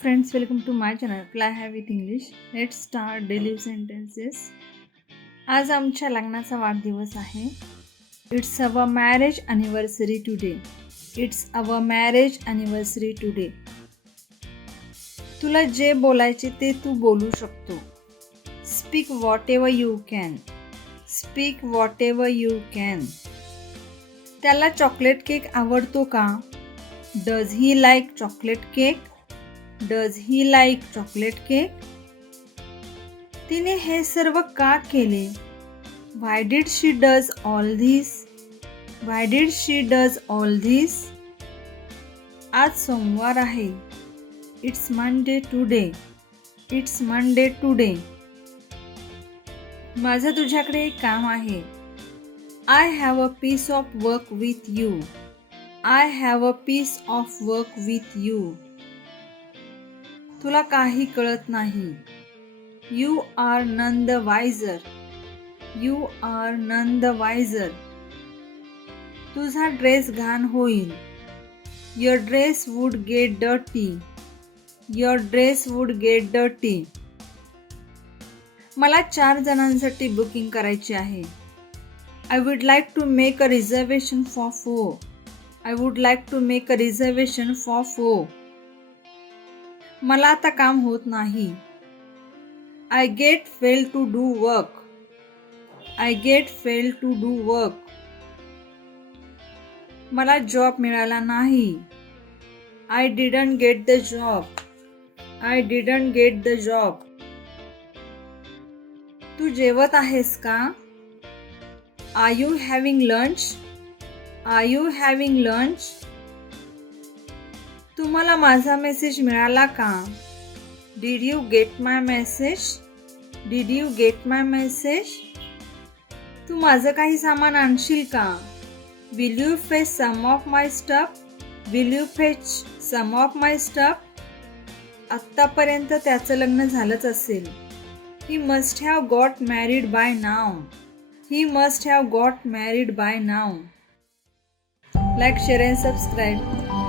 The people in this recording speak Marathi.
Friends, welcome to my channel Fly High with English. Let's start daily sentences. आज आमच्या लग्नाचा वाढदिवस आहे. It's our marriage anniversary today. It's our marriage anniversary today. तुला जे बोलायचे ते तू बोलू शकतो. Speak whatever you can. Speak whatever you can. त्याला चॉकलेट केक आवडतो का? Does he like chocolate cake? Does he like chocolate cake? तिने हे सर्व का केले? Why did she does all this? Why did she does all this? आज सोमवार आहे. It's Monday today. It's Monday today. माझं तुझ्याकडे एक काम आहे. I have a piece of work with you. I have a piece of work with you. तुला काही कळत नाही. You are none the wiser. You are none the wiser. तुझा ड्रेस घाण होईल. Your dress would get dirty. Your dress would get dirty. मला 4 जणांसाठी बुकिंग करायची आहे. I would like to make a reservation for 4. I would like to make a reservation for 4. मला आता काम होत नाही. I get failed to do work. I get failed to do work. मला जॉब मिळाला नाही. I didn't get the job. I didn't get the job. तू जेवत आहेस का? Are you having lunch? Are you having lunch? तुम्हाला माझा मेसेज मिळाला का? Did you get my message? Did you get my message? तू माझं काही सामान आणशील का? Will you fetch some of my stuff? Will you fetch some of my stuff? आत्तापर्यंत त्याचं लग्न झालंच असेल. He must have got married by now. He must have got married by now. Like, share and subscribe.